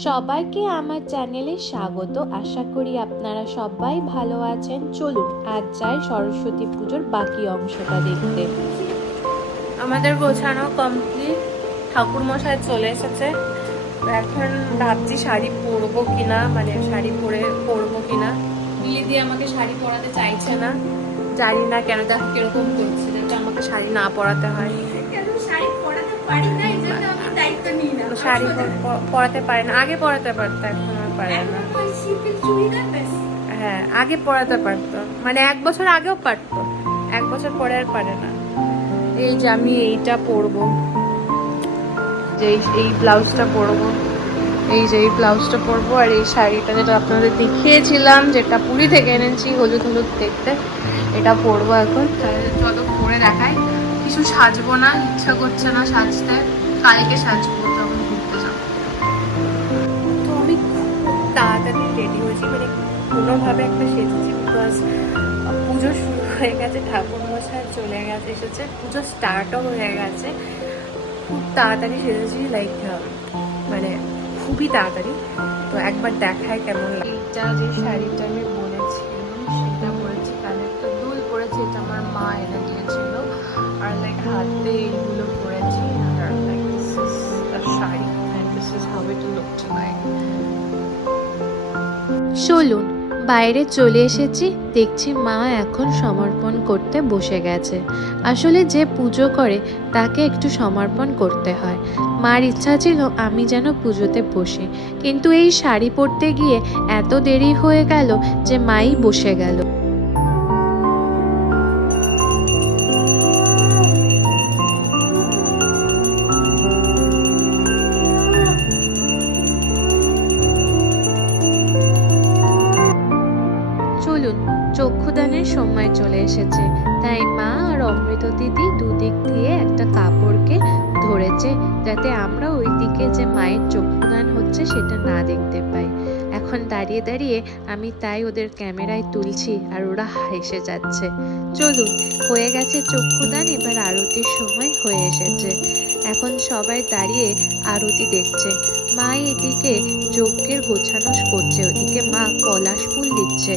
সবাইকে আমার চ্যানেলে স্বাগত। আশা করি আপনারা সবাই ভালো আছেন। চলুন আজ যাই সরস্বতী পুজোর বাকি অংশটা দেখতে। আমাদের গোছানো কমপ্লিট, ঠাকুর মশাই চলে এসেছে। এখন ভাবছি শাড়ি পরবো কিনা, মানে শাড়ি পরবো কিনা। বিয়ে দিয়ে আমাকে শাড়ি পরাতে চাইছে না, জানি না কেন, দেখো কিরকম করছে, যাতে আমাকে শাড়ি না পরাতে হয়। শাড়ি পরাতে পারে না, আগে পরাতে পারতো, এখন আর পারে না। হ্যাঁ, আগে পরাতে পারতো, মানে 1 বছর আগেও পারতো, 1 বছর পরে আর পারে না। এই যে আমি এইটা পরবো, যে এই ব্লাউজটা পরবো, এই যে এই ব্লাউজটা পরবো, আর এই শাড়িটা যেটা আপনাদের দেখিয়েছিলাম, যেটা পুরী থেকে এনেছি হলুদ হলুদ দেখতে, এটা পরবো এখন। চলো পরে দেখাই। কিছু সাজবো না, ইচ্ছা করছে না সাজতে, কালকে সাজবো যখন ঘুরতে যাবো। তো আমি খুব তাড়াতাড়ি রেডি হয়েছি, মানে কোনোভাবে একটা সেজেছি, বিকজ পুজো শুরু হয়ে গেছে, ঠাকুর মশাই চলে গেছে, এসেছে, পুজো স্টার্টও হয়ে গেছে। খুব তাড়াতাড়ি সেজেছি, লাইক মানে খুবই তাড়াতাড়ি। তো একবার দেখায় কেমন লাগে। এইটা যে শাড়িটা আমি বলেছিলাম সেটা পরেছি, কানে একটা দুল পরেছি, এটা আমার মা এনে দিয়েছিল, আর লাইক হাতে এইগুলো পরেছি, আর like this is the sari and this is how it looked like. চলুন বাইরে চলে এসেছি, দেখছি মা এখন সমর্পণ করতে বসে গেছে। আসলে যে পুজো করে তাকে একটু সমর্পণ করতে হয়। মার ইচ্ছা ছিল আমি যেন পুজোতে বসি, কিন্তু এই শাড়ি পরতে গিয়ে এত দেরি হয়ে গেল যে মাই বসে গেল। চলুন, চক্ষুদানের সময় চলে এসেছে, তাই মা আর অমৃত দিদি দুদিক দিয়ে একটা কাপড়কে ধরেছে, যাতে আমরা ওই দিকে যে মায়ের চক্ষুদান হচ্ছে সেটা না দেখতে পাই। এখন দাঁড়িয়ে দাঁড়িয়ে আমি তাই ওদের ক্যামেরায় তুলছি, আর ওরা হেসে যাচ্ছে। চলুন, হয়ে গেছে চক্ষুদান, এবার আরতির সময় হয়ে এসেছে। এখন সবাই দাঁড়িয়ে আরতি দেখছে। মা এদিকে যজ্ঞের গোছানো করছে, ওদিকে মা পলাশ ফুল দিচ্ছে।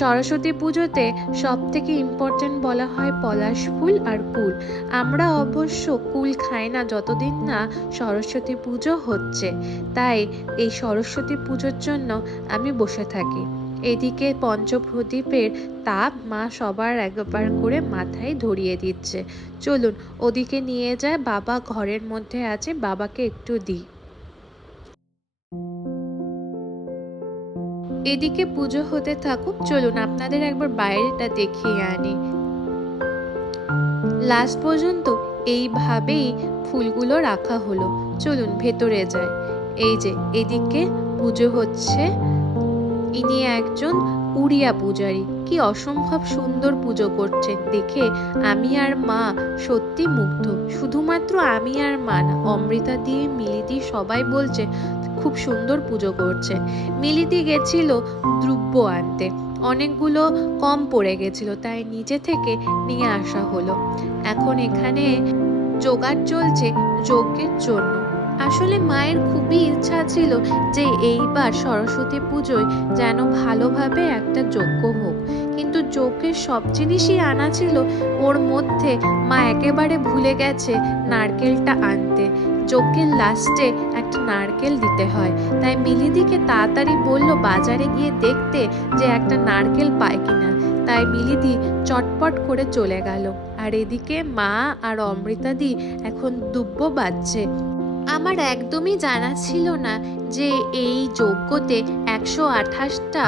সরস্বতী পুজোতে সব থেকে ইম্পর্টেন্ট বলা হয় পলাশ ফুল আর কুল। আমরা অবশ্য কুল খাই না যতদিন না সরস্বতী পুজো হচ্ছে, তাই এই সরস্বতী পুজোর জন্য আমি বসে থাকি। এদিকে পঞ্চপ্রদীপের তাপ মা সবার একবার করে মাথায় ধরিয়ে দিচ্ছে। চলুন ওদিকে নিয়ে যায়, বাবা ঘরের মধ্যে আছে, বাবাকে একটু দিই। এদিকে পুজো হতে থাকুক, চলুন আপনাদের একবার বাইরেটা দেখিয়ে আনি। লাস্ট পর্যন্ত এইভাবেই ফুলগুলো রাখা হলো। চলুন ভেতরে যায়। এই যে এদিকে পুজো হচ্ছে, ইনি একজন উড়িয়া পূজারী, কি অসম্ভব সুন্দর পুজো করছেন দেখে আমি আর মা সত্যি মুগ্ধ। শুধুমাত্র আমি আর মা না, অমৃতা দি, মিলিদি সবাই বলছে খুব সুন্দর পুজো করছে। মিলিদি গেছিল দ্রব্য আনতে, অনেকগুলো কম পড়ে গেছিল, তাই নিচে থেকে নিয়ে আসা হলো। এখন এখানে জোগাড় চলছে যজ্ঞের জন্য। আসলে মায়ের খুবই ইচ্ছা ছিল যে এইবার সরস্বতী পুজোয় যেন ভালোভাবে একটা যজ্ঞ হোক, কিন্তু যজ্ঞের সব জিনিসই আনা ছিল, ওর মধ্যে মা একেবারে ভুলে গেছে নারকেলটা আনতে। যজ্ঞের লাস্টে একটা নারকেল দিতে হয়, তাই মিলিদিকে তাড়াতাড়ি বলল বাজারে গিয়ে দেখতে যে একটা নারকেল পায় কিনা। তাই মিলিদি চটপট করে চলে গেল, আর এদিকে মা আর অমৃতাদি এখন দুব্ব বাজছে। আমার একদমই জানা ছিল না যে এই যজ্ঞতে 128টা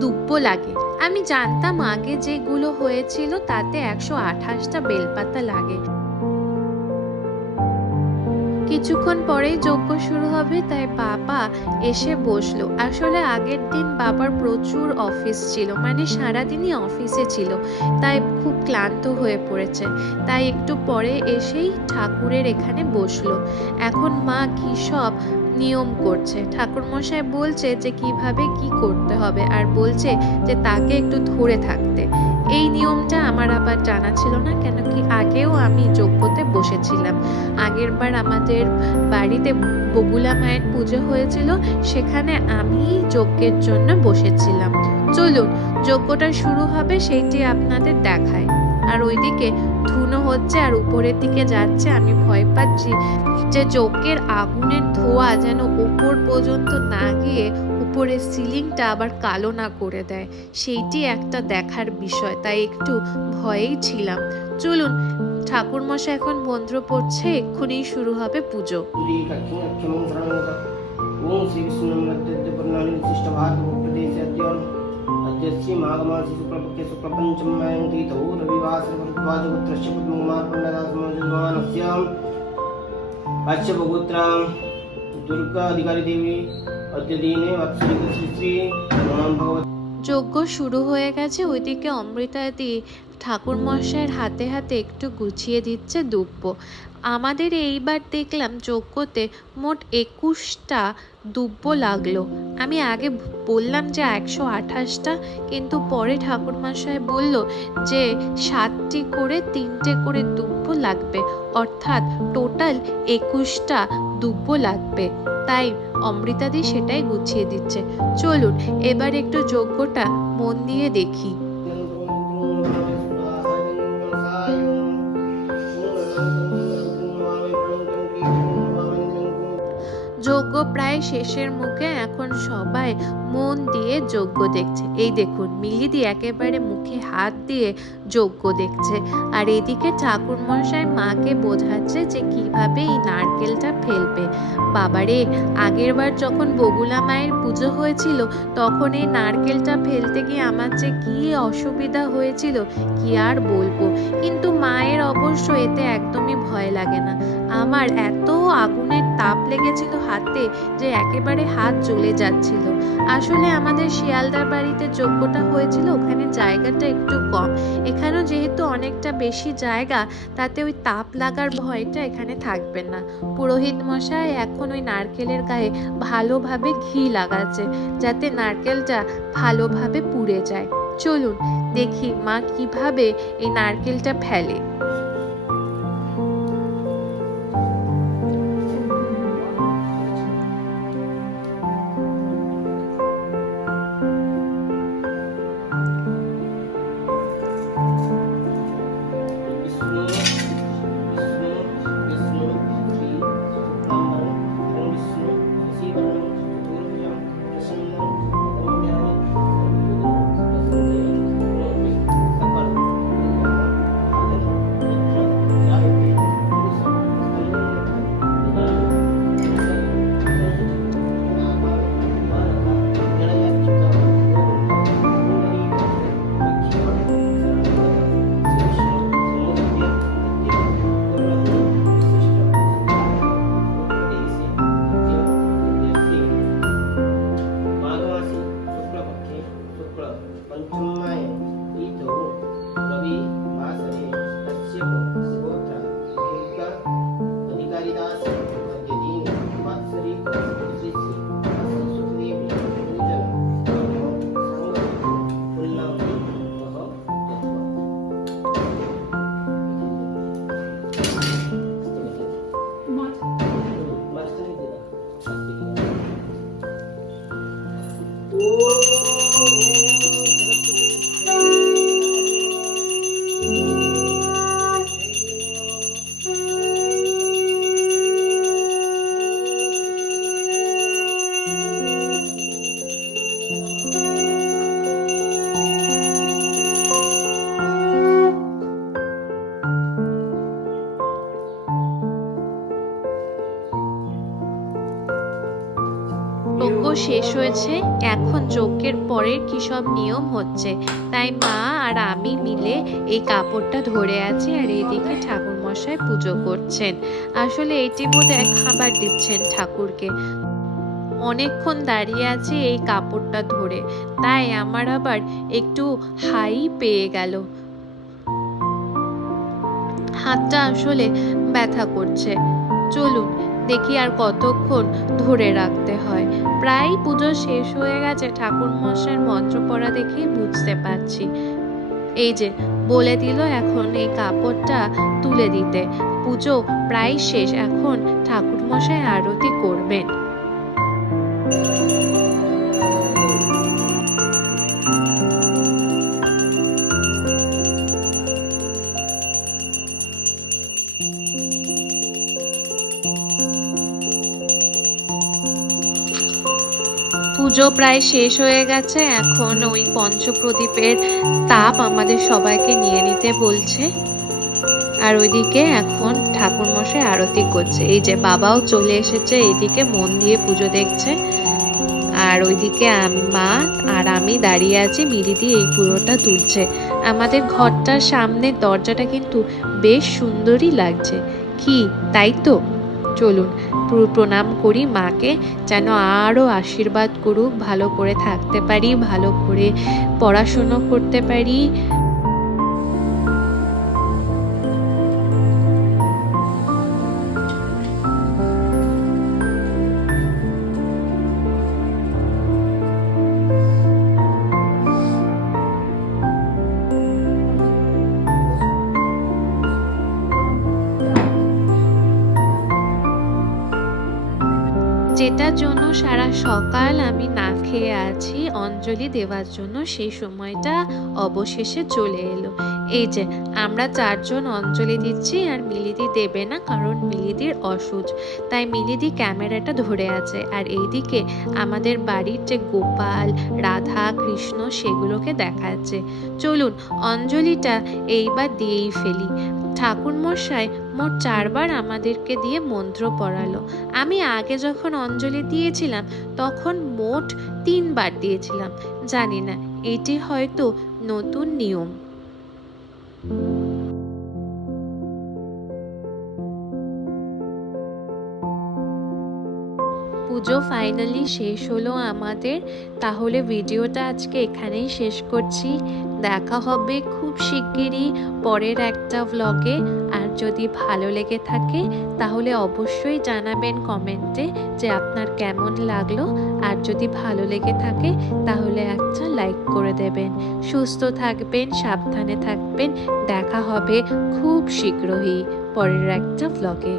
দুব্ব লাগে। আমি জানতাম আগে যেগুলো হয়েছিল তাতে 128টা বেলপাতা লাগে। কিছুক্ষণ পরেই যজ্ঞ শুরু হবে, তাই বাবা এসে বসলো। আসলে আগের দিন বাবার প্রচুর অফিস ছিল, মানে সারাদিনই অফিসে ছিল, তাই খুব ক্লান্ত হয়ে পড়েছে, তাই একটু পরে এসেই ঠাকুরের এখানে বসলো। এখন মা কি সব নিয়ম করছে, ঠাকুরমশাই বলছে যে কিভাবে কি করতে হবে, আর বলছে যে তাকে একটু ধরে থাকতে। এই নিয়মটা আমার আবার জানা ছিল না, কেন কি আগেও আমি যজ্ঞতে বসেছিলাম। আগের বার আমাদের বাড়িতে বগুলা মায়ের পুজো হয়েছিল, সেখানে আমি যজ্ঞের জন্য বসেছিলাম। চলুন যজ্ঞটা শুরু হবে সেইটি আপনাদের দেখায়। আর ওইদিকে ধুনো হচ্ছে আর উপরের দিকে যাচ্ছে। আমি ভয় পাচ্ছি যে যজ্ঞের আগুনের ধোঁয়া যেন উপর পর্যন্ত না গিয়ে উপরের সিলিংটা আবার কালো না করে দেয়, সেইটি একটা দেখার বিষয়, তাই একটু ভয়েই ছিলাম। চলুন, ঠাকুর মশাই এখন মন্ত্র পড়ছে, এক্ষুনি শুরু হবে পুজো। अद्यस्य माघमासे शुक्लपक्षे शुक्लपञ्चम्यां तिथौ रविवासरभरद्वाजपुत्रस्य पद्मकुमारपण्डदासमजमानस्य काश्यपपुत्रां दुर्गाधिकारी देवी अद्य दिने वात्सलिक श्री भगवती। যজ্ঞ শুরু হয়ে গেছে। ওইদিকে অমৃতাদি ঠাকুর মশাইয়ের হাতে হাতে একটু গুছিয়ে দিচ্ছে দুব্ব। আমাদের এইবার দেখলাম যজ্ঞতে মোট 21টা দুব্ব লাগলো। আমি আগে বললাম যে 128টা, কিন্তু পরে ঠাকুর মশাই বলল যে 7টি করে 3টে করে দুব্ব লাগবে, অর্থাৎ টোটাল 21টা দুব্ব লাগবে। তাই অমৃতাদি সেটাই গুছিয়ে দিচ্ছে। চলুন এবার একটু যজ্ঞটা মন দিয়ে দেখি। যজ্ঞ প্রায় শেষের মুখে, এখন সবাই মন দিয়ে যজ্ঞ দেখছে। এই দেখুন মিলিদি একেবারে মুখে হাত দিয়ে যজ্ঞ দেখছে, আর এদিকে ঠাকুর মশাই মাকে বোঝাচ্ছে যে কিভাবে এই নারকেলটা ফেলবে। বাবারে, আগের বার যখন বগুলা মায়ের পুজো হয়েছিল তখন এই নারকেলটা ফেলতে গিয়ে আমার যে কি অসুবিধা হয়েছিল কি আর বলবো, কিন্তু মায়ের অবশ্য এতে একদমই ভয় লাগে না। আমার এত আগুনের তাপ লেগেছিল হাতে যে একেবারে হাত জ্বলে যাচ্ছিল। আসলে আমাদের শিয়ালদার বাড়িতে যজ্ঞটা হয়েছিল, ওখানে জায়গাটা একটু কম। এখানেও যেহেতু অনেকটা বেশি জায়গা, তাতে ওই তাপ লাগার ভয়টা এখানে থাকবে না। পুরোহিত মশাই এখন ওই নারকেলের গায়ে ভালোভাবে ঘি লাগাচ্ছে, যাতে নারকেলটা ভালোভাবে পুড়ে যায়। চলুন দেখি মা কিভাবে এই নারকেলটা ফেলে। যজ্ঞ শেষ হয়েছে, এখন যজ্ঞের পরের কি সব নিয়ম হচ্ছে, তাই মা আর আমি মিলে এই কাপড়টা ধরে আছি, আর এইদিকে ঠাকুর মশাই পুজো করছেন। আসলে এটি বোধহয় খাবার দিচ্ছেন ঠাকুরকে। অনেকক্ষণ দাঁড়িয়ে আছি এই কাপড়টা ধরে, তাই আমার আবার একটু হাই পেয়ে গেল। হাতটা আসলে ব্যথা করছে। চলুন দেখি আর কতক্ষণ ধরে রাখতে হয়। প্রায় পুজো শেষ হয়ে গেছে, ঠাকুর মশাইয়ের মন্ত্র পড়া দেখেই বুঝতে পারছি। এই যে বলে দিল এখন এই কাপড়টা তুলে দিতে। পুজো প্রায় শেষ, এখন ঠাকুরমশাই আরতি করবেন। পুজো প্রায় শেষ হয়ে গেছে, এখন ওই পঞ্চপ্রদীপের তাপ আমাদের সবাইকে নিয়ে নিতে বলছে। আর ওইদিকে এখন ঠাকুরমশাই আরতি করছে। এই যে বাবাও চলে এসেছে, এইদিকে মন দিয়ে পুজো দেখছে। আর ওইদিকে মা আর আমি দাঁড়িয়ে আছি, মিলিদি এই পুরোটা তুলছে। আমাদের ঘরটার সামনের দরজাটা কিন্তু বেশ সুন্দরই লাগছে, কি তাই তো? চলুন প্রণাম করি মাকে, যেন আরও আশীর্বাদ করুক, ভালো করে থাকতে পারি, ভালো করে পড়াশুনো করতে পারি। যেটার জন্য সারা সকাল আমি না খেয়ে আছি অঞ্জলি দেওয়ার জন্য, সেই সময়টা অবশেষে চলে এলো। এই যে আমরা 4 জন অঞ্জলি দিচ্ছি, আর মিলিদি দেবে না কারণ মিলিদির অসুচ, তাই মিলিদি ক্যামেরাটা ধরে আছে। আর এইদিকে আমাদের বাড়ির যে গোপাল, রাধা, কৃষ্ণ সেগুলোকে দেখাচ্ছে। চলুন অঞ্জলিটা এইবার দিয়েই ফেলি। ঠাকুরমশাই মোট 4 বার আমাদেরকে দিয়ে মন্ত্র পড়ালো। আমি আগে যখন অঞ্জলি দিয়েছিলাম তখন মোট 3 বার দিয়েছিলাম। জানি না, এটি হয়তো নতুন নিয়ম। পুজো ফাইনালি শেষ হলো আমাদের। তাহলে ভিডিওটা আজকে এখানেই শেষ করছি। দেখা হবে খুব শিগগিরই পরের একটা ভ্লগে। আর যদি ভালো লেগে থাকে তাহলে অবশ্যই জানাবেন কমেন্টে যে আপনার কেমন লাগলো। আর যদি ভালো লেগে থাকে তাহলে একটা লাইক করে দেবেন। সুস্থ থাকবেন, সাবধানে থাকবেন। দেখা হবে খুব শীঘ্রই পরের একটা ভ্লগে।